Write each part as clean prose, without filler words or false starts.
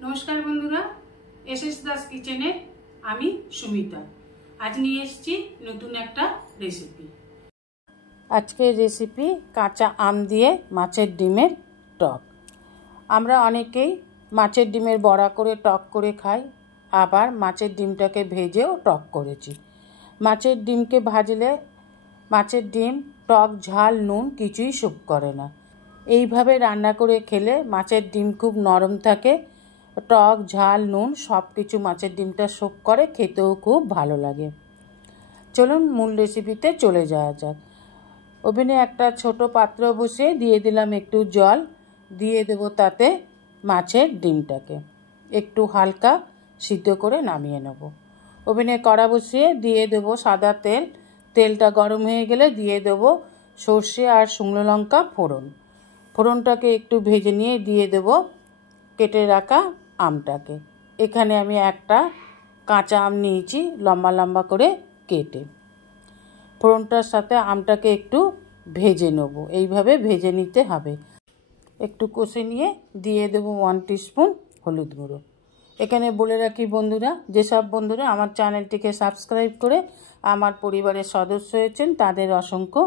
नमस्कार बंधुरा एसएस दास किचेने आमी सुमिता आज निये एसेछि नतून एकटा रेसिपि। आजकेर रेसिपि काँचा आम दिए माछेर डिमेर टक। आमरा अनेकेई माछेर डिमेर बड़ा करे टक करे खाई, आबार माछेर डिमटाके भेजेও टक करेछि। माछेर डिमके भाजले माछेर डिम टक झाल नुन किछुई सूट करे ना। এইভাবে রান্না করে খেলে মাছের ডিম খুব নরম থাকে, টক ঝাল নুন সব কিছু মাছের ডিমটা শোক করে, খেতেও খুব ভালো লাগে। চলুন মূল রেসিপিতে চলে যাওয়া যাক। ওভেনে একটা ছোট পাত্র বসিয়ে দিয়ে দিলাম একটু জল, দিয়ে দেব তাতে মাছের ডিমটাকে একটু হালকা সিদ্ধ করে নামিয়ে নেব। ওভেনে কড়া বসিয়ে দিয়ে দেব সাদা তেল, তেলটা গরম হয়ে গেলে দিয়ে দেব সর্ষে আর শুকনো লঙ্কা ফোড়ন। ফোড়নটাকে একটু ভেজে নিয়ে দিয়ে দেব কেটে রাখা আমটাকে। এখানে আমি একটা কাঁচা আম নিয়েছি লম্বা লম্বা করে কেটে। ফোড়নটার সাথে আমটাকে একটু ভেজে নেব, এইভাবে ভেজে নিতে হবে। একটু কষে নিয়ে দিয়ে দেব 1 টিস্পুন হলুদ গুঁড়ো। এখানে বলে রাখি বন্ধুরা, যেসব বন্ধুরা আমার চ্যানেলটিকে সাবস্ক্রাইব করে আমার পরিবারের সদস্য হয়েছেন তাদের অসংখ্য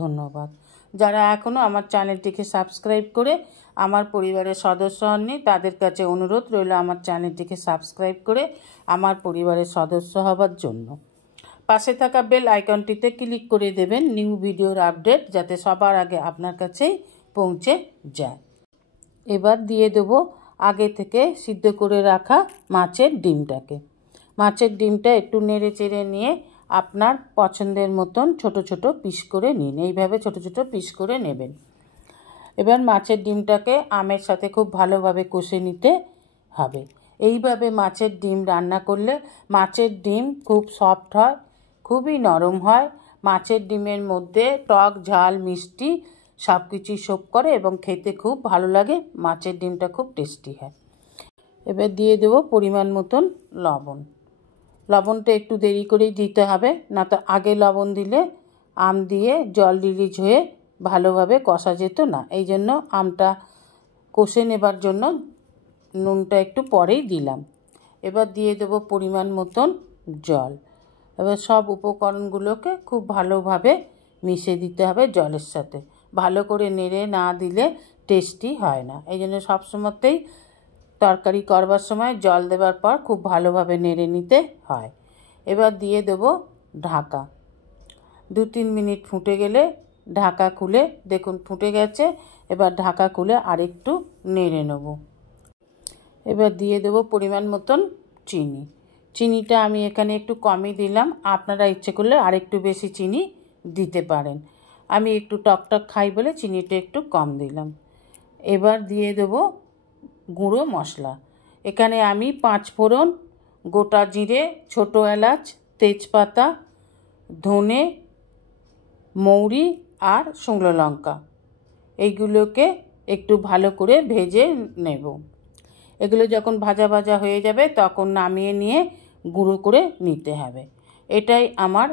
ধন্যবাদ। যারা এখনও আমার চ্যানেলটিকে সাবস্ক্রাইব করে আমার পরিবারের সদস্য হননি তাদের কাছে অনুরোধ রইল আমার চ্যানেলটিকে সাবস্ক্রাইব করে আমার পরিবারের সদস্য হবার জন্য। পাশে থাকা বেল আইকনটিতে ক্লিক করে দেবেন নিউ ভিডিওর আপডেট যাতে সবার আগে আপনার কাছেই পৌঁছে যায়। এবার দিয়ে দেব আগে থেকে সিদ্ধ করে রাখা মাছের ডিমটাকে। মাছের ডিমটা একটু নেড়ে চেড়ে নিয়ে আপনার পছন্দের মতন ছোট ছোট পিস করে নিন, এইভাবে ছোট ছোট পিস করে নেবেন। এবার মাছের ডিমটাকে আমের সাথে খুব ভালোভাবে কষে নিতে হবে। এইভাবে মাছের ডিম রান্না করলে মাছের ডিম খুব সফট হয়, খুবই নরম হয়। মাছের ডিমের মধ্যে টক ঝাল মিষ্টি সব কিছুই শোক করে এবং খেতে খুব ভালো লাগে। মাছের ডিমটা খুব টেস্টি হয়। এবার দিয়ে দেব পরিমাণ মতন লবণ। লবণটা একটু দেরি করেই দিতে হবে, না তো আগে লবণ দিলে আম দিয়ে জল রিলিজ হয়ে ভালোভাবে কষা যেত না। এই জন্য আমটা কষে নেবার জন্য নুনটা একটু পরেই দিলাম। এবার দিয়ে দেব পরিমাণ মতন জল। এবার সব উপকরণগুলোকে খুব ভালোভাবে মিশিয়ে দিতে হবে জলের সাথে। ভালো করে নেড়ে না দিলে টেস্টি হয় না। এই জন্য সবসময়তেই তরকারি করবার সময় জল দেওয়ার পর খুব ভালোভাবে নেড়ে নিতে হয়। এবার দিয়ে দেব ঢাকা। 2-3 মিনিট ফুটে গেলে ঢাকা খুলে দেখুন ফুটে গেছে। এবার ঢাকা খুলে আরেকটু নেড়ে নেব। এবার দিয়ে দেব পরিমাণ মতন চিনি। চিনিটা আমি এখানে একটু কমই দিলাম, আপনারা ইচ্ছে করলে আরেকটু বেশি চিনি দিতে পারেন। আমি একটু টকটক খাই বলে চিনিটা একটু কম দিলাম। এবার দিয়ে দেব গুঁড়ো মশলা। এখানে আমি 5 ফোড়ন, গোটা জিরে, ছোটো এলাচ, তেজপাতা, ধনে, মৌরি আর শুকনো লঙ্কা এইগুলোকে একটু ভালো করে ভেজে নেব। এগুলো যখন ভাজা ভাজা হয়ে যাবে তখন নামিয়ে নিয়ে গুঁড়ো করে নিতে হবে। এটাই আমার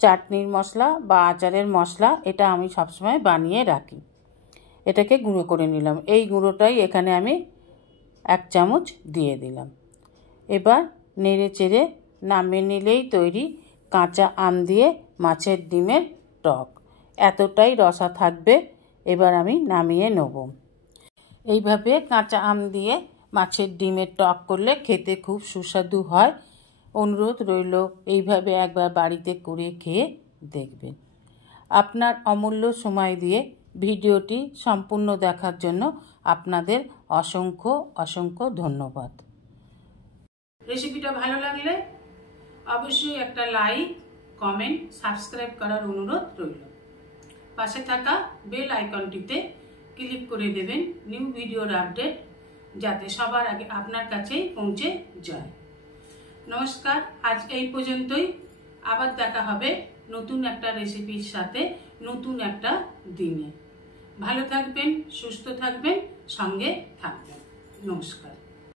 চাটনির মশলা বা আচারের মশলা, এটা আমি সবসময় বানিয়ে রাখি। এটাকে গুঁড়ো করে নিলাম। এই গুঁড়োটাই এখানে আমি 1 চামচ দিয়ে দিলাম। এবার নেড়ে চেড়ে নামিয়ে নিলেই তৈরি কাঁচা আম দিয়ে মাছের ডিমের টক। এতটাই রসা থাকবে। এবার আমি নামিয়ে নেব। এইভাবে কাঁচা আম দিয়ে মাছের ডিমের টক করলে খেতে খুব সুস্বাদু হয়। অনুরোধ রইল এইভাবে একবার বাড়িতে করে খেয়ে দেখবেন। আপনার অমূল্য সময় দিয়ে ভিডিওটি সম্পূর্ণ দেখার জন্য আপনাদের অসংখ্য অসংখ্য ধন্যবাদ। রেসিপিটা ভালো লাগলে অবশ্যই একটা লাইক, কমেন্ট, সাবস্ক্রাইব করার অনুরোধ রইল। পাশে থাকা বেল আইকনটিতে ক্লিক করে দেবেন নিউ ভিডিওর আপডেট যাতে সবার আগে আপনার কাছেই পৌঁছে যায়। নমস্কার, আজ এই পর্যন্তই। আবার দেখা হবে নতুন একটা রেসিপির সাথে নতুন একটা দিনে। ভালো থাকবেন, সুস্থ থাকবেন, সঙ্গে থাকবেন। নমস্কার।